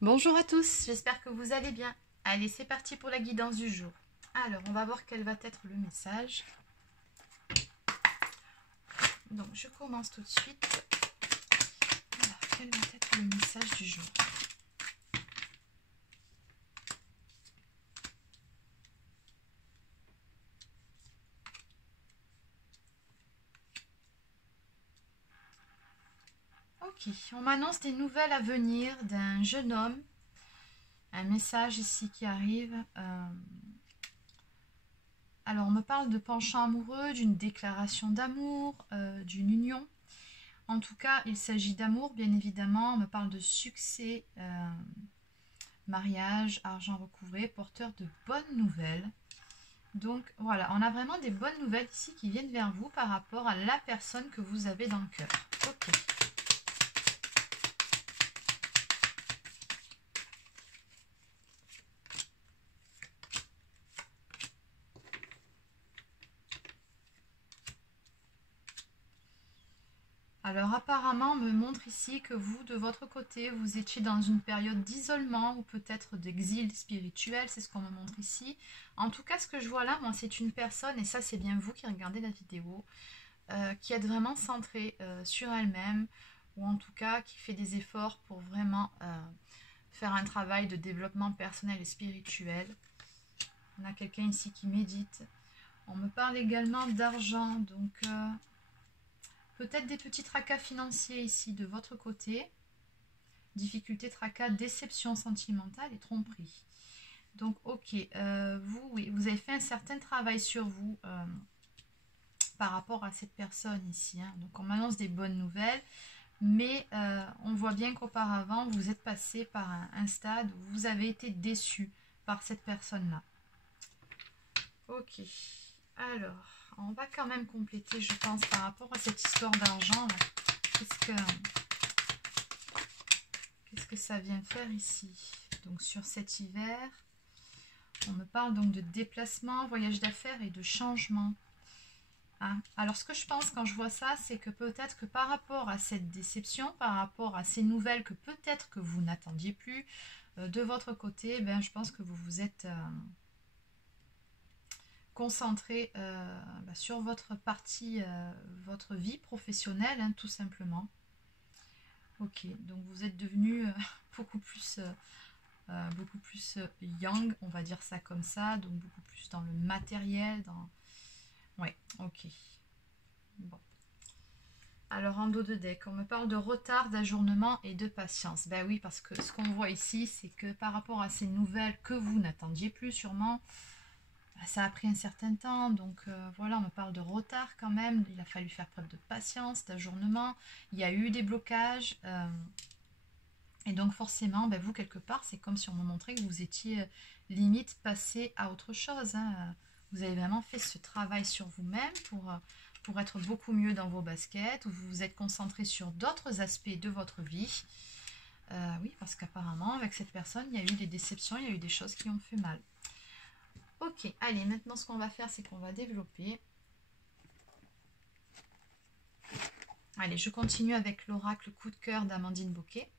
Bonjour à tous, j'espère que vous allez bien. Allez, c'est parti pour la guidance du jour. Alors, on va voir quel va être le message. Donc, je commence tout de suite. Alors, quel va être le message du jour? Ok, on m'annonce des nouvelles à venir d'un jeune homme. Un message ici qui arrive. Alors, on me parle de penchant amoureux, d'une déclaration d'amour, d'une union. En tout cas, il s'agit d'amour, bien évidemment. On me parle de succès, mariage, argent recouvré, porteur de bonnes nouvelles. Donc voilà, on a vraiment des bonnes nouvelles ici qui viennent vers vous par rapport à la personne que vous avez dans le cœur. Ok. Alors apparemment, on me montre ici que vous, de votre côté, vous étiez dans une période d'isolement ou peut-être d'exil spirituel, c'est ce qu'on me montre ici. En tout cas, ce que je vois là, moi, c'est une personne, et ça c'est bien vous qui regardez la vidéo, qui est vraiment centrée sur elle-même, ou en tout cas qui fait des efforts pour vraiment faire un travail de développement personnel et spirituel. On a quelqu'un ici qui médite. On me parle également d'argent, donc peut-être des petits tracas financiers ici de votre côté. Difficultés, tracas, déception sentimentale et tromperie. Donc ok, vous, oui, vous avez fait un certain travail sur vous par rapport à cette personne ici. Hein. Donc on m'annonce des bonnes nouvelles, mais on voit bien qu'auparavant, vous êtes passé par un stade où vous avez été déçu par cette personne-là. Ok, alors, on va quand même compléter, je pense, par rapport à cette histoire d'argent. Qu'est-ce que ça vient faire ici? Donc, sur cet hiver, on me parle donc de déplacement, voyage d'affaires et de changement. Hein. Alors, ce que je pense quand je vois ça, c'est que peut-être que par rapport à cette déception, par rapport à ces nouvelles que peut-être que vous n'attendiez plus, de votre côté, ben, je pense que vous vous êtes concentré sur votre partie, votre vie professionnelle, hein, tout simplement. Ok, donc vous êtes devenu beaucoup plus young, on va dire ça comme ça, donc beaucoup plus dans le matériel, dans... Ouais, ok. Bon. Alors en dos de deck, on me parle de retard, d'ajournement et de patience. Ben oui, parce que ce qu'on voit ici, c'est que par rapport à ces nouvelles que vous n'attendiez plus sûrement, ça a pris un certain temps, donc voilà, on me parle de retard quand même, il a fallu faire preuve de patience, d'ajournement, il y a eu des blocages, et donc forcément, ben, vous quelque part, c'est comme si on me montrait que vous étiez limite passé à autre chose, hein. Vous avez vraiment fait ce travail sur vous-même pour être beaucoup mieux dans vos baskets, ou vous vous êtes concentré sur d'autres aspects de votre vie. Oui, parce qu'apparemment, avec cette personne, il y a eu des déceptions, il y a eu des choses qui ont fait mal. Ok, allez, maintenant ce qu'on va faire, c'est qu'on va développer. Allez, je continue avec l'oracle coup de cœur d'Amandine Bocquet.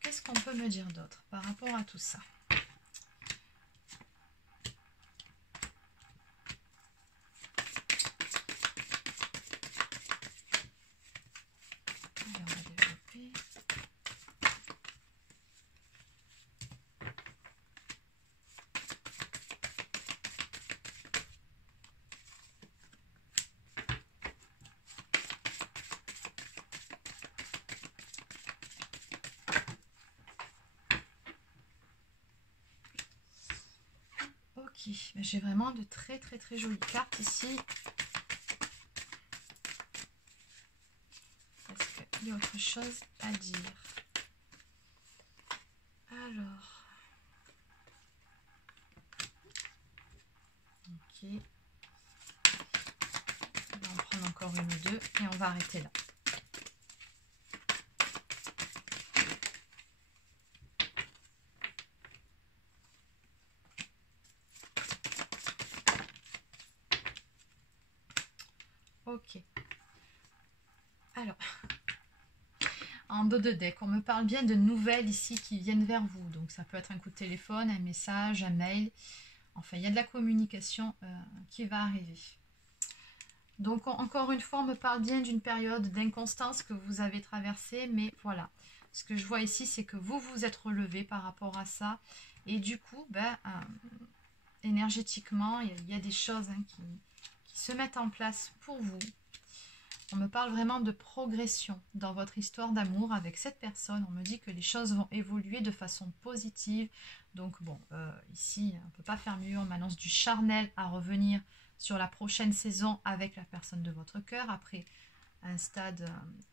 Qu'est-ce qu'on peut me dire d'autre par rapport à tout ça? Allez, on va développer. Ok, j'ai vraiment de très très très jolies cartes ici. Est-ce qu'il y a autre chose à dire? Alors, ok. On va en prendre encore une ou deux et on va arrêter là. Ok. Alors, en dos de deck, on me parle bien de nouvelles ici qui viennent vers vous. Donc ça peut être un coup de téléphone, un message, un mail. Enfin, il y a de la communication qui va arriver. Donc encore une fois, on me parle bien d'une période d'inconstance que vous avez traversée. Mais voilà, ce que je vois ici, c'est que vous vous êtes relevé par rapport à ça. Et du coup, énergétiquement, il y a des choses qui se mettent en place pour vous. On me parle vraiment de progression dans votre histoire d'amour avec cette personne. On me dit que les choses vont évoluer de façon positive. Donc bon, ici, on ne peut pas faire mieux. On m'annonce du charnel à revenir sur la prochaine saison avec la personne de votre cœur. Après un stade,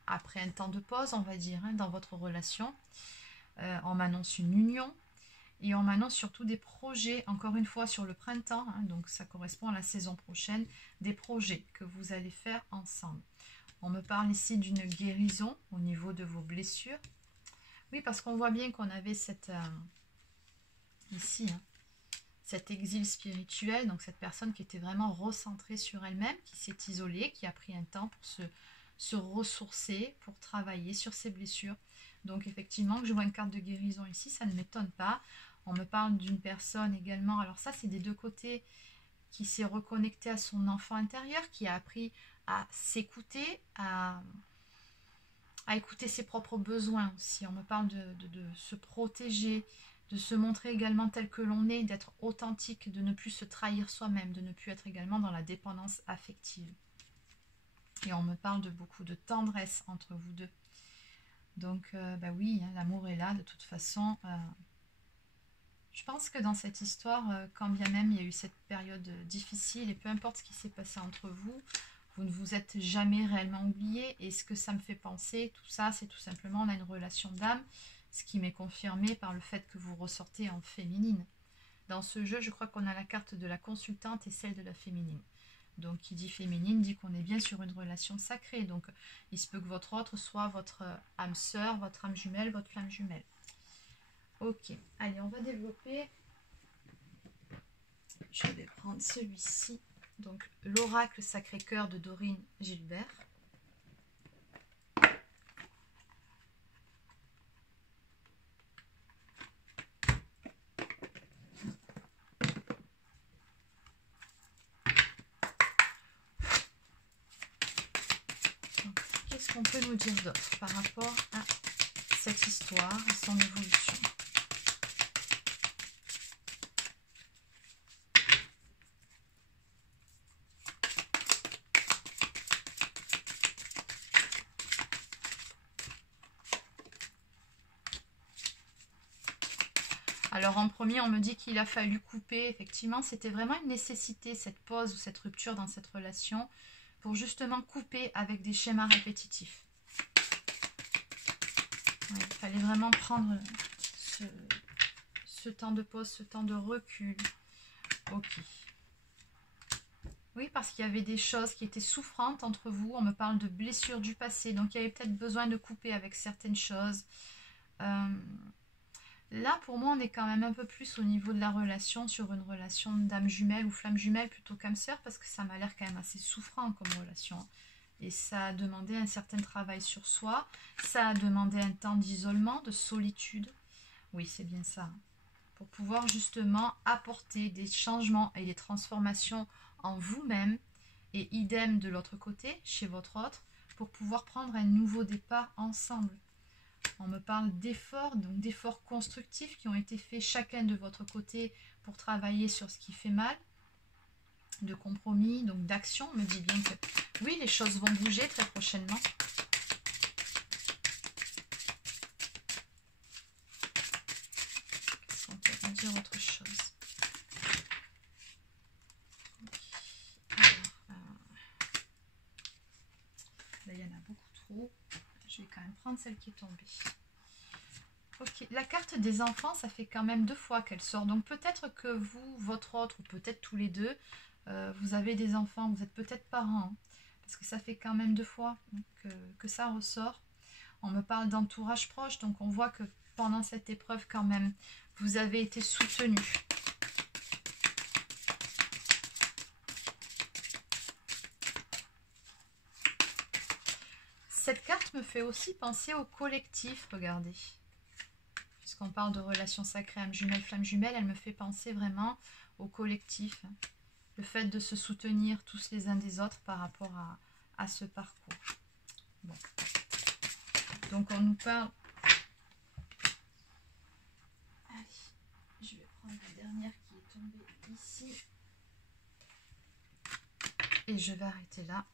après un temps de pause, on va dire, dans votre relation. On m'annonce une union. Et on m'annonce surtout des projets, encore une fois, sur le printemps. Donc ça correspond à la saison prochaine. Des projets que vous allez faire ensemble. On me parle ici d'une guérison au niveau de vos blessures. Oui, parce qu'on voit bien qu'on avait cette, ici, cet exil spirituel. Donc cette personne qui était vraiment recentrée sur elle-même, qui s'est isolée, qui a pris un temps pour se ressourcer, pour travailler sur ses blessures. Donc effectivement, que je vois une carte de guérison ici, ça ne m'étonne pas. On me parle d'une personne également. Alors ça, c'est des deux côtés, qui s'est reconnecté à son enfant intérieur, qui a appris à s'écouter, à écouter ses propres besoins aussi. On me parle de se protéger, de se montrer également tel que l'on est, d'être authentique, de ne plus se trahir soi-même, de ne plus être également dans la dépendance affective. Et on me parle de beaucoup de tendresse entre vous deux. Donc, oui, l'amour est là de toute façon. Je pense que dans cette histoire, quand bien même il y a eu cette période difficile, et peu importe ce qui s'est passé entre vous, vous ne vous êtes jamais réellement oublié. Et ce que ça me fait penser, tout ça, c'est tout simplement, on a une relation d'âme, ce qui m'est confirmé par le fait que vous ressortez en féminine. Dans ce jeu, je crois qu'on a la carte de la consultante et celle de la féminine. Donc, qui dit féminine, dit qu'on est bien sur une relation sacrée. Donc, il se peut que votre autre soit votre âme sœur, votre âme jumelle, votre flamme jumelle. Ok, allez, on va développer. Je vais prendre celui-ci. Donc, l'oracle Sacré-Cœur de Dorine Gilbert. Qu'est-ce qu'on peut nous dire d'autre par rapport à cette histoire, à son évolution? Alors en premier, on me dit qu'il a fallu couper. Effectivement, c'était vraiment une nécessité, cette pause ou cette rupture dans cette relation, pour justement couper avec des schémas répétitifs. Ouais, il fallait vraiment prendre ce temps de pause, ce temps de recul. Ok. Oui, parce qu'il y avait des choses qui étaient souffrantes entre vous. On me parle de blessures du passé. Donc, il y avait peut-être besoin de couper avec certaines choses. Là, pour moi, on est quand même un peu plus au niveau de la relation, sur une relation d'âme jumelle ou flamme jumelle plutôt qu'âme sœur, parce que ça m'a l'air quand même assez souffrant comme relation. Et ça a demandé un certain travail sur soi. Ça a demandé un temps d'isolement, de solitude. Oui, c'est bien ça. Pour pouvoir justement apporter des changements et des transformations en vous-même, et idem de l'autre côté, chez votre autre, pour pouvoir prendre un nouveau départ ensemble. On me parle d'efforts, donc d'efforts constructifs qui ont été faits chacun de votre côté pour travailler sur ce qui fait mal, de compromis, donc d'action. On me dit bien que oui, les choses vont bouger très prochainement. Qu'est-ce qu'on peut en dire autre chose? Là, il y en a beaucoup trop. Je vais quand même prendre celle qui est tombée. Ok, la carte des enfants, ça fait quand même 2 fois qu'elle sort. Donc peut-être que vous, votre autre, ou peut-être tous les deux, vous avez des enfants, vous êtes peut-être parents. Parce que ça fait quand même 2 fois que ça ressort. On me parle d'entourage proche, donc on voit que pendant cette épreuve quand même, vous avez été soutenu. Cette carte guidance me fait aussi penser au collectif, regardez. Puisqu'on parle de relations sacrées, âme jumelle, flamme jumelle, elle me fait penser vraiment au collectif. Le fait de se soutenir tous les uns des autres par rapport à ce parcours. Bon. Donc on nous parle... Allez, je vais prendre la dernière qui est tombée ici. Et je vais arrêter là.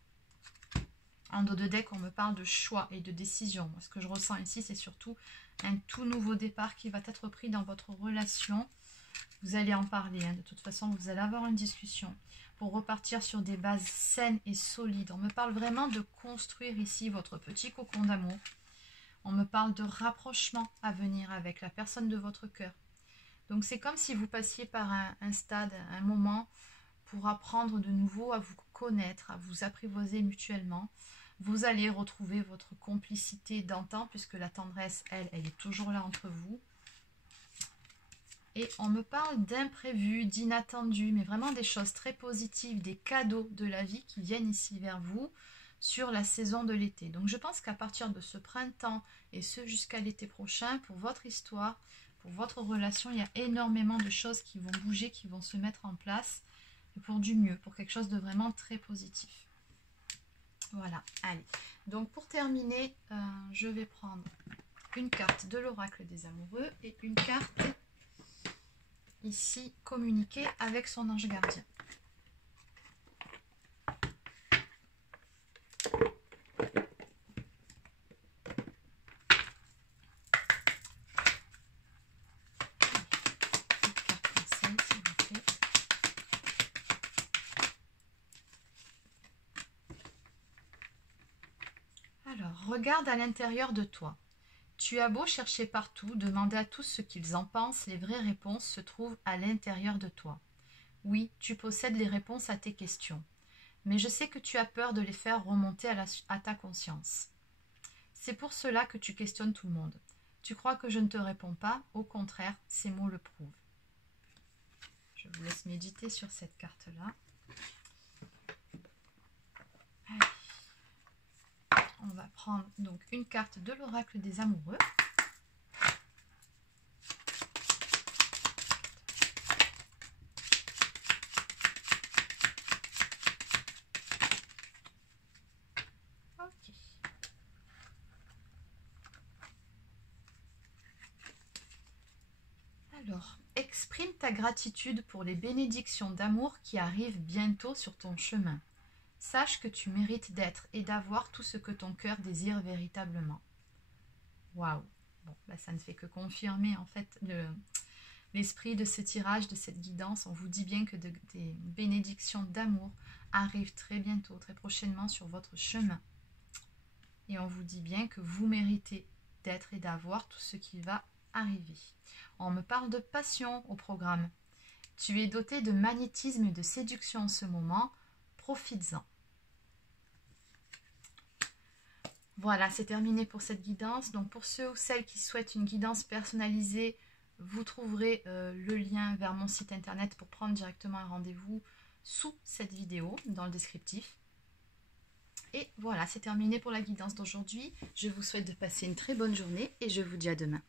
En dos de deck, on me parle de choix et de décision. Moi, ce que je ressens ici, c'est surtout un tout nouveau départ qui va être pris dans votre relation. Vous allez en parler, hein. De toute façon, vous allez avoir une discussion pour repartir sur des bases saines et solides. On me parle vraiment de construire ici votre petit cocon d'amour. On me parle de rapprochement à venir avec la personne de votre cœur. Donc, c'est comme si vous passiez par un stade, un moment pour apprendre de nouveau à vous connaître, à vous apprivoiser mutuellement. Vous allez retrouver votre complicité d'antan, puisque la tendresse, elle est toujours là entre vous. Et on me parle d'imprévus, d'inattendus, mais vraiment des choses très positives, des cadeaux de la vie qui viennent ici vers vous sur la saison de l'été. Donc je pense qu'à partir de ce printemps et ce jusqu'à l'été prochain, pour votre histoire, pour votre relation, il y a énormément de choses qui vont bouger, qui vont se mettre en place pour du mieux, pour quelque chose de vraiment très positif. Voilà, allez. Donc pour terminer, je vais prendre une carte de l'oracle des amoureux et une carte ici communiquer avec son ange gardien. Alors, regarde à l'intérieur de toi. Tu as beau chercher partout, demander à tous ce qu'ils en pensent, les vraies réponses se trouvent à l'intérieur de toi. Oui, tu possèdes les réponses à tes questions, mais je sais que tu as peur de les faire remonter à ta conscience. C'est pour cela que tu questionnes tout le monde. Tu crois que je ne te réponds pas, au contraire, ces mots le prouvent. Je vous laisse méditer sur cette carte-là. On va prendre donc une carte de l'oracle des amoureux. Ok. Alors, exprime ta gratitude pour les bénédictions d'amour qui arrivent bientôt sur ton chemin. Sache que tu mérites d'être et d'avoir tout ce que ton cœur désire véritablement. Waouh! Bon, là, ça ne fait que confirmer en fait l'esprit de ce tirage, de cette guidance. On vous dit bien que des bénédictions d'amour arrivent très bientôt, très prochainement sur votre chemin. Et on vous dit bien que vous méritez d'être et d'avoir tout ce qui va arriver. On me parle de passion au programme. Tu es doté de magnétisme et de séduction en ce moment. Profites-en. Voilà, c'est terminé pour cette guidance. Donc pour ceux ou celles qui souhaitent une guidance personnalisée, vous trouverez le lien vers mon site internet pour prendre directement un rendez-vous sous cette vidéo, dans le descriptif. Et voilà, c'est terminé pour la guidance d'aujourd'hui. Je vous souhaite de passer une très bonne journée et je vous dis à demain.